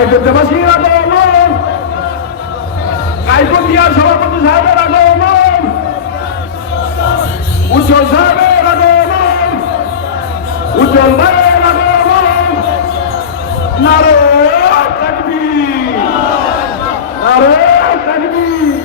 গাইপত্যবাসীর আগমন, গাইপতিয়ার সভাপতি সাহেবের আগমন, উজ্জ্বল সাহেবের আগমন, উজ্জ্বল ভাইয়ের আগমন, নারে তাকবীর, নারে তাকবীর।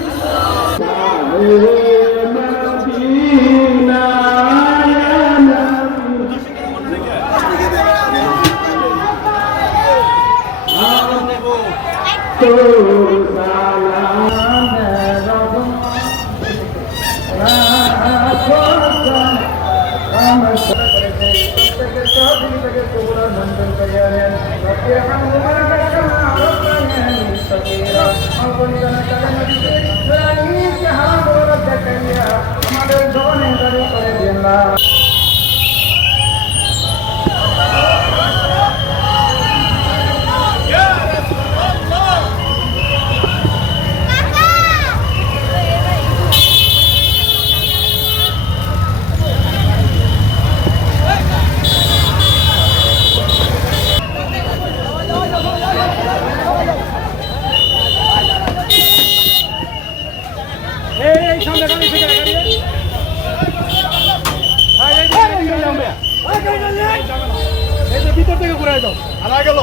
ভিতর থেকে ঘুরে যাও হারা গেল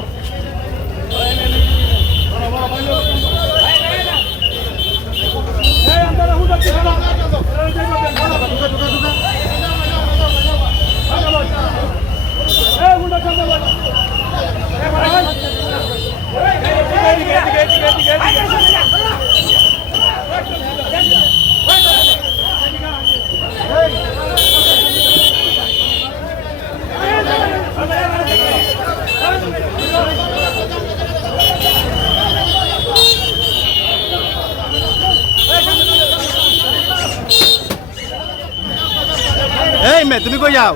এই মে তুমি কই যাও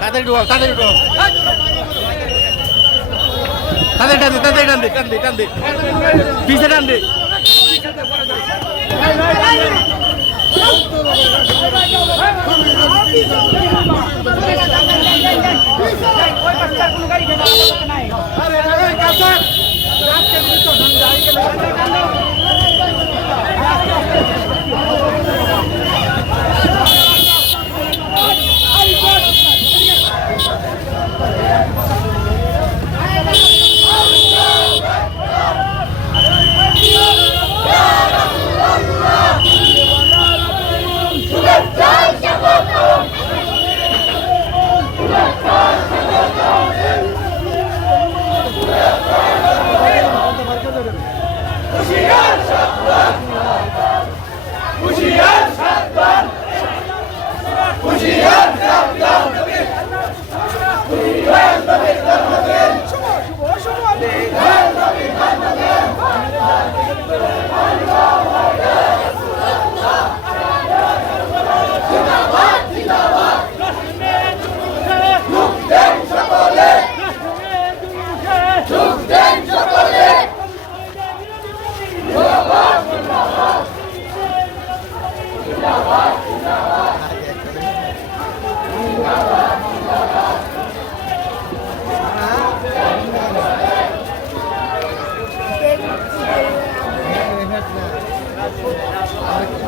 তাড়াতাড়ি ঢুকাও তাড়াতাড়ি ঢুকাও তাড়াতাড়ি টান দে পিছে টান দে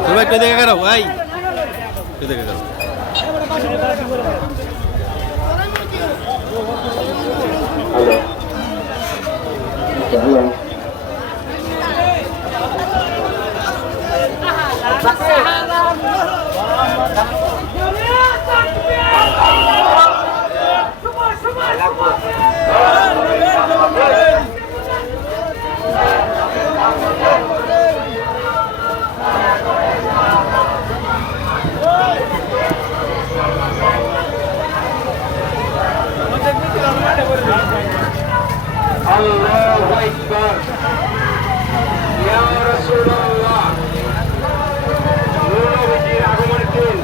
তোমরা একটু দেখে গেলো ভাই একটু দেখে গেলো আল্লাহু আকবার ইয়া রাসূলুল্লাহ নবীজির আগমনের দিন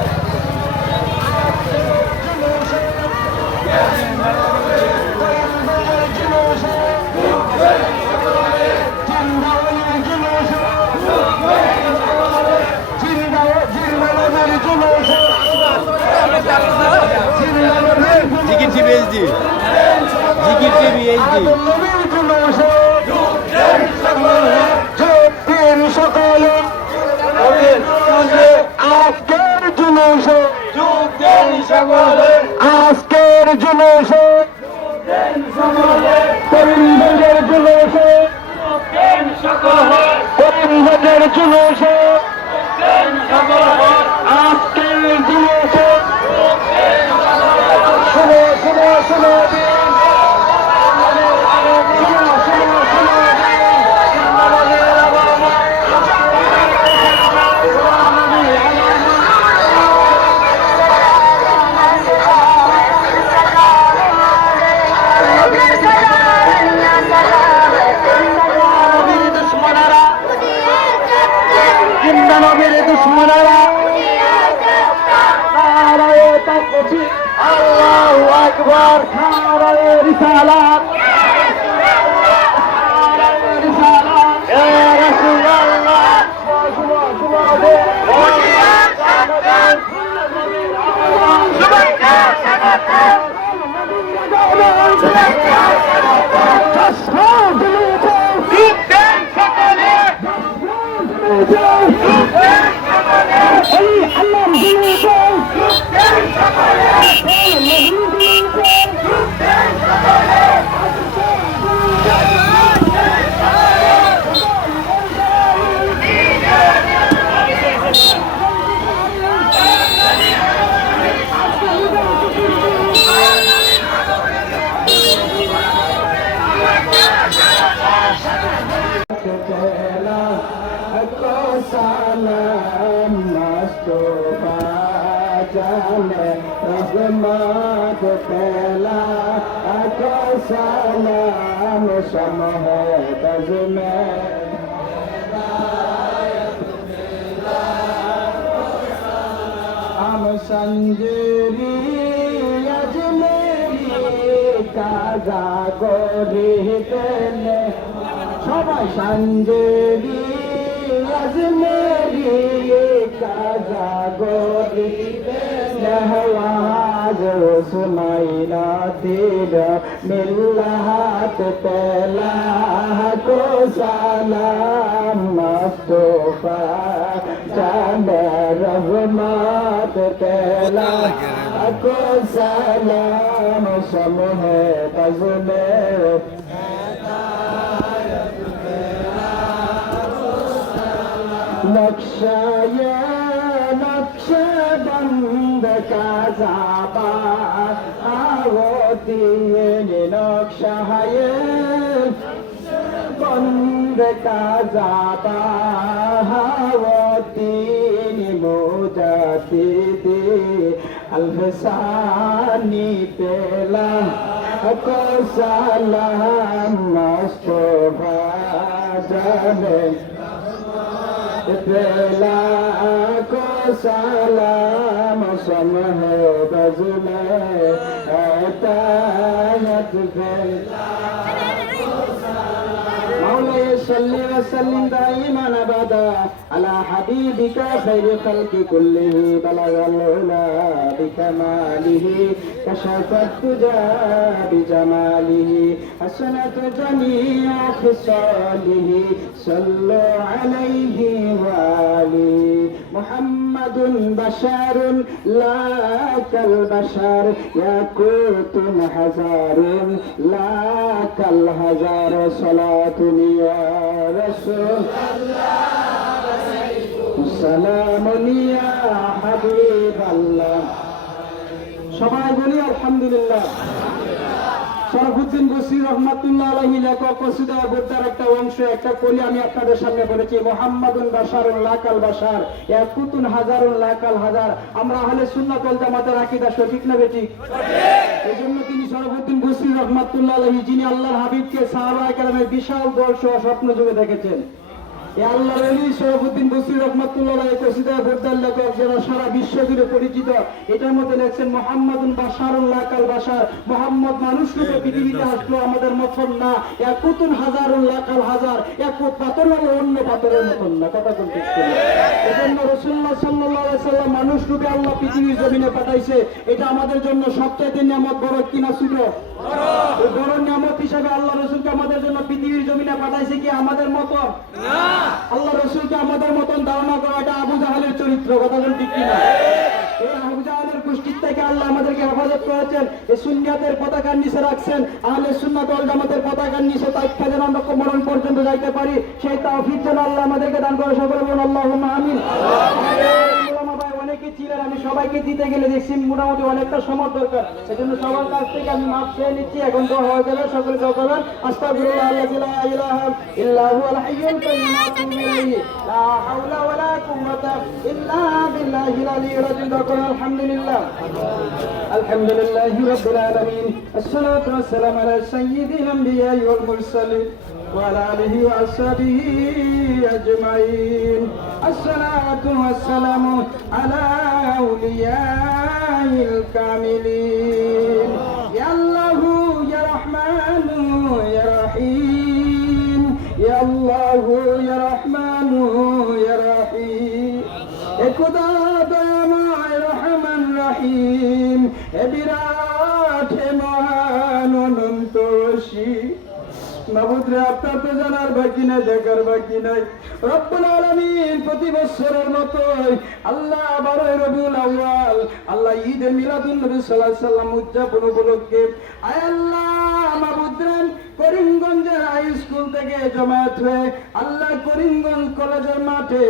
জিকির টিভি এইচডি জিকির টিভি এইচডি যুক্তির সকলে আজকের জুলুসে আজকের জুলুসে করিমগঞ্জের জুলুসে করিমগঞ্জের জুলুসে আজকের জুলুসে শুনে শুনে শুনে নবীর দুশ্মনেরা নারায়ে তাকবীর আল্লাহু আকবার নারায়ে রিসালাত নারায়ে রিসালাত ইয়া রাসূলুল্লাহ সালাম মুস্তাফা জানে রহমত পেলা আকো সালাম সমহে বজমে हम संजरी अजमेरी काजा गोरी तेने সবাই সঞ্জরি अजमेरी काजा गोरी नहवाज सुनाइना तीर मिल्लात पेला को सलाम मुस्तफा जाने रहमत पेला को सलाम समहे बजले नक्शा ये नक्शे बंद का जाबा आवती ये नक्शा ये बंद का जाबा आवती मुजाती दी अल्फसानी पेला को सलाम मुस्तफा जाने पेला को सलाम समहे बजले तायत पेला मौलाए सल्ली व सल्लिम दाइमान अबदा अला हबीबिका खैर खल्कि कुल्लिहि बलगल उला बिकमालिहि कशफत तुजा बिजमालिहि हसनत जमीअ खिसालिहि सल्लु अलैहि वाली मुहम्मदुन बशरुन ला कल बशर याकुतुन हजारुन ला कल हजार सलातुन या रसूल सलामुन या हबीब अल्लाह সবাই বলি আলহামদুলিল্লাহ শরফুদ্দিন বসরি রহমাতুল্লাহ আলাইহি লেখক কসিদা বুদ্দার একটা অংশ একটা কলি আমি আপনাদের সামনে বলেছি মুহাম্মাদুন বাশারুন লাকাল বাশার ইয়াকুতুন হাজারুন লাকাল হাজার আমরা আহলে সুন্নাত ওয়াল জামাতের আকীদা সঠিক না বেঠিক এজন্য তিনি শরফুদ্দিন বসরি রহমাতুল্লাহ আলাইহি যিনি আল্লাহর হাবিবকে সাহাবায়ে কেরামের বিশাল দল সহ স্বপ্ন যুগে দেখেছেন এই আল্লাহর ওলি শরফুদ্দিন বসরি রহমাতুল্লাহ আলাইহি কসিদা বুদ্দার লেখক যারা সারা বিশ্ব জুড়ে পরিচিত এটার মধ্যে লেখছেন মুহাম্মাদুন বাশারুন লাকাল বাশার মুহাম্মদ মানুষ রূপে পৃথিবীতে আসলো আমাদের মতন না ইয়াকুতুন হাজারুন লাকাল হাজার ইয়াকুত পাথর হলো অন্য পাথরের মতন না কথা কোন ঠিক ছিল এজন্য রাসূলুল্লাহ সাল্লাল্লাহু আলাইহি সাল্লাম মানুষ রূপে আল্লাহ পৃথিবীর জমিনে পাঠাইছে এটা আমাদের জন্য সবচেয়ে নিয়ামত বড় কিনা ছিল বড় নিয়ামত হিসেবে হিসাবে আল্লাহ রসুলকে আমাদের জন্য পৃথিবীর জমিনে পাঠাইছে কি আমাদের মতন? আল্লাহ রসুলকে আমাদের মতন ধারণা করা এটা আবু জাহালের চরিত্র, কথা বলেন ঠিক কিনা? এই আবু জাহালের গোষ্ঠীর থেকে আল্লাহ আমাদেরকে হেফাজত করেছেন, এই সুন্নিয়াতের পতাকার নিচে রাখছেন, আহলে সুন্নাত ওয়াল জামাতের পতাকার নিচে তাইক্কা যেন আমরা মরণ পর্যন্ত যাইতে পারি, সেই তাওফিক যেন আল্লাহ আমাদেরকে দান করে। সকলে বলুন আল্লাহুম্মা আমিন। ওলামা ভাই অনেকে ছিলেন, আমি সবাইকে দিতে গেলে দেখছি মোটামুটি অনেকটা সময় দরকার, সেজন্য সবার কাছ থেকে আমি মাপ চেয়ে নিচ্ছি। এখন তো হয়ে যাবে, সকলে দোয়া করবেন। আস্তাগফিরুল্লাহ আল্লাযী লা ইলাহা ইল্লা হুয়াল হাইয়ুল কাইয়্যুম আতুবু ইলাইহি লা হাওলা ওয়ালা কুওয়াতা ইল্লা বিল্লাহিল আলিয়্যিল আযীম। আলহামদুলিল্লাহ আলহামদুলিল্লাহি রাব্বিল আলামিন, আসসালাতু ওয়াসসালামু আলা সাইয়্যিদিল আমবিয়া ওয়াল মুরসালিন ওয়া আলা আলিহি ওয়া আসহাবিহি আজমাইন। আসসালাতু ওয়াসসালামু আলা আউলিয়াইল কামিলিন। ইয়া আল্লাহু ইয়া রহমানু ইয়া রহিম, ইয়া আল্লাহু ইয়া রহমানু ইয়া রহিম। এ খোদা দয়াময় রহমান রহিম, এ বিরাট হে মহান অনন্ত রশিদ। মাবুদ রে, আপনার তো জানার বাকি নাই, দেখার বাকি নাই। রব্বুল আলামিন প্রতি বছরের মতোই আল্লাহ 12 রবিউল আউয়াল আল্লাহ ঈদে মিলাদুন নবী সাল্লাল্লাহু আলাইহি সাল্লাম উদযাপন উপলক্ষে আয় আল্লাহ মাবুদ রে, করিমগঞ্জের হাই স্কুল থেকে জমায়েত হয়ে আল্লাহ করিমগঞ্জ কলেজের মাঠে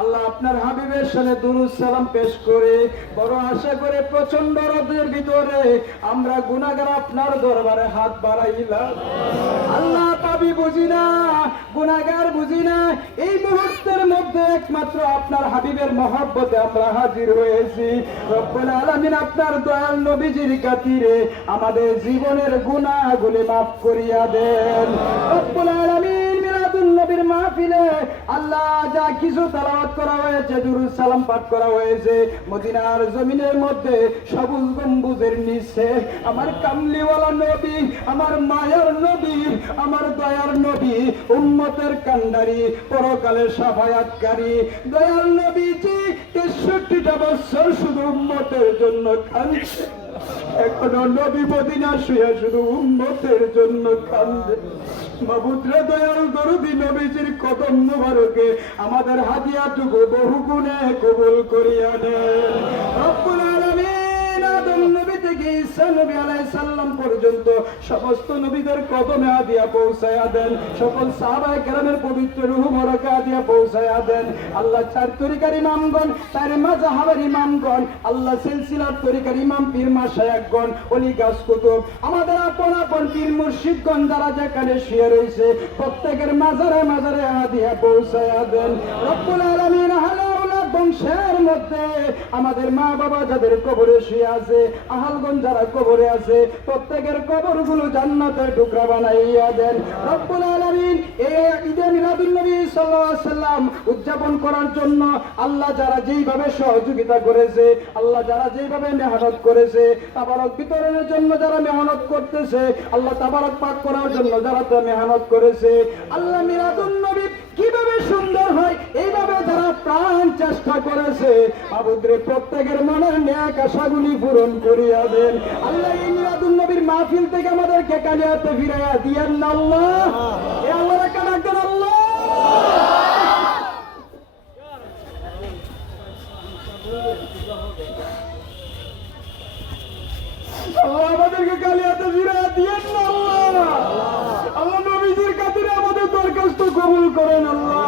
আল্লাহ আপনার হাবিবের সাথে দুরূদ সালাম পেশ করে বড় আশা করে প্রচন্ড রোদের ভিতরে আমরা গুনাহগার আপনার দরবারে হাত বাড়াইলাম। আল্লাহ পাপী বুঝি না, গুনাহগার বুঝি না, এই মুহূর্তের মধ্যে একমাত্র আপনার হাবিবের মহব্বতে আমরা হাজির হয়েছি। রব্বুল আলামিন আপনার দয়াল নবীজির খাতিরে আমাদের জীবনের গুনাহগুলি মাফ করিয়া দেন। রব্বুল আলামিন মিলাদুন নবীর মাহফিলে আল্লাহ যা কিছু তেলাওয়াত করা হয়েছে, দুরূদ সালাম পাঠ করা হয়েছে, মদিনার জমিনের মধ্যে সবুজ গম্বুজের নিচে আমার কামলিওয়ালা নবী, আমার মায়ার নবী, আমার দয়ার নবী, উম্মতের কান্ডারি, পরকালের সাফায়াতকারী দয়াল নবীজি 63টা বছর শুধু উম্মতের জন্য কাঁদছে। এখনো নবী মদিনা শুয়ে শুধু উম্মতের জন্য কান্দে। মাবুদ রে, দয়াল দরদি নবীজির কদম মোবারকে আমাদের হাদিয়াটুকু বহু গুণে কবুল করিয়া দেন। রব্বুল আলামিন আদম নবী থেকে ঈসা নবী আলাইহিস সালাম পর্যন্ত সমস্ত নবীদের কদমে হাদিয়া পৌঁছায়া দেন। সকল সাহাবায়ে কেরামের পবিত্র রূহ মুবারকে হাদিয়া পৌঁছায়া দেন। আল্লাহ চার তরিকার ইমামগণ, চার মাযহাবের ইমামগণ, আল্লাহ সিলসিলার তরিকার ইমাম পীর মাশায়েখগণ, ওলি গাছ কুতুব, আমাদের আপন আপন পীর মুর্শিদগণ যারা যেখানে শুয়ে রয়েছে প্রত্যেকের মাজারে মাজারে হাদিয়া পৌঁছায়া দেন। রব্বুল আলামিন বংশের মধ্যে আমাদের মা বাবা যাদের কবরে শুয়ে আছে, আহালগণ যারা কবরে আছে, প্রত্যেকের কবরগুলো জান্নাতের টুকরা বানাইয়া দেন। রব্বুল আলামিন এই ঈদে মিলাদুন নবী সাল্লাল্লাহু আলাইহি সাল্লাম উদযাপন করার জন্য আল্লাহ যারা যেইভাবে সহযোগিতা করেছে, আল্লাহ যারা যেইভাবে মেহনত করেছে, তাবারক বিতরণের জন্য যারা মেহনত করতেছে, আল্লাহ তাবারক পাক করার জন্য যারা তো মেহনত করেছে, আল্লাহ মিলাদুন নবী কিভাবে সুন্দর হয় এইভাবে যারা প্রাণ চেষ্টা করেছে, মাবুদরে প্রত্যেকের মনের নেক আশাগুলি পূরণ করিয়া দেন। আল্লাহ এই মিলাদুন নবীর মাহফিল থেকে আমাদেরকে কালিয়াতে ফিরাইয়া দিয়েন না আল্লাহ। এ আল্লাহর কাছে ডাকেন আল্লাহ। আল্লাহ আমাদেরকে কালিয়াতে ফিরাইয়া দিয়েন না আল্লাহ। আল্লাহ নবীজির খাতিরে আমাদের দরখাস্ত কবুল করেন আল্লাহ।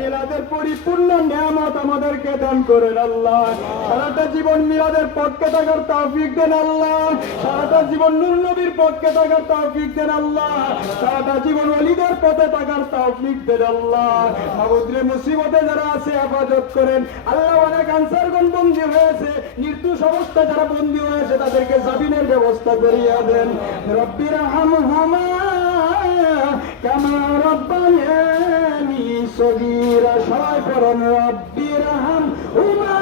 মিলাদের পরিপূর্ণ নিয়ামত আমাদেরকে দান করেন আল্লাহ। সারাটা জীবন মিলাদের পক্ষে থাকার তৌফিক দেন আল্লাহ। সারাটা জীবন নূর নবীর পক্ষে থাকার তৌফিক দেন আল্লাহ। সারাটা জীবন ওলিদের পথে থাকার তৌফিক দেন আল্লাহ। মাবুদরে মুসিবতে যারা আছে হেফাজত করেন আল্লাহ। অনেক আনসারগণ বন্দী হয়েছে, নির্দোষ অবস্থা যারা বন্দী হয়েছে তাদেরকে জামিনের ব্যবস্থা করিয়া দেন। রব্বির হামহুমা কামা রাব্বায়ানি সগীরা। সবাই পড়ুন রব্বির হামহুমা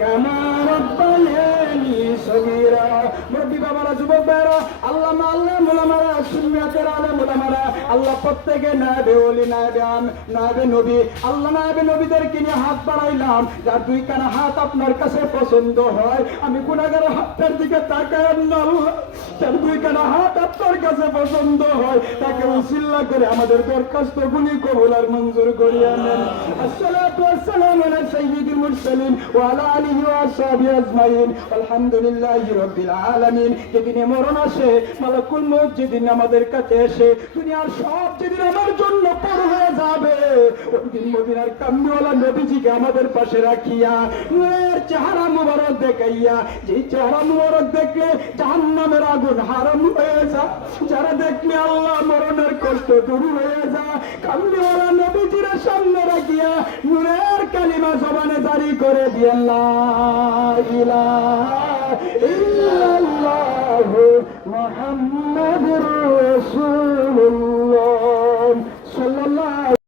কামা রাব্বায়ানি সগীরা। মুরব্বি বাবারা, যুবক ভাইরা, আল্লামা আল্লাহ মুলামারা, সুন্নাতের আলেম উলামারা, আল্লাহ প্রত্যেকে নায়েবে ওলি, নায়েবে নবী, আল্লাহ নায়েবে নবীদেরকে নিয়ে হাত বাড়াইলাম। যার দুই কানা হাত আপনার কাছে পছন্দ হয়, আমি গুনাহগারের হাতটার দিকে তাকায় না আল্লাহ, যার দুই কানা হাত আপনার কাছে পছন্দ হয়, তাকে উসিল্লা করে আমাদের দরখাস্ত গুলি কবুল আর মঞ্জুর করিয়া নেন। আসসালাতু ওয়াসসালামু আলা সাইয়্যিদিল মুরসালিন ওয়া আলা আলিহি ওয়া আসহাবিহি আজমাইন, আলহামদুলিল্লাহি রাব্বিল আলামিন। যেদিন মরণ আসে, মালাকুল মউত যেদিন আমাদের কাছে এসে দুনিয়ার সব যেদিন আমার জন্য পর হয়ে যাবে, ওই দিন মদিনার কামলিওয়ালা নবীজিকে আমাদের পাশে রাখিয়া নূরের চেহারা মুবারক দেখাইয়া, যে চেহারা মুবারক দেখলে জাহান্নামের আগুন হারাম হয়ে যায়, যারা দেখলে আল্লাহ মরণের কষ্ট দূর হয়ে যায়, কামলিওয়ালা নবীজির সামনে রাখিয়া নূরের কালিমা জবানে জারি করে দিয়ে লা ইলাহা ইল্লাল্লাহু মুহাম্মাদুর রাসূলুল্লাহ সাল্লাল্লাহু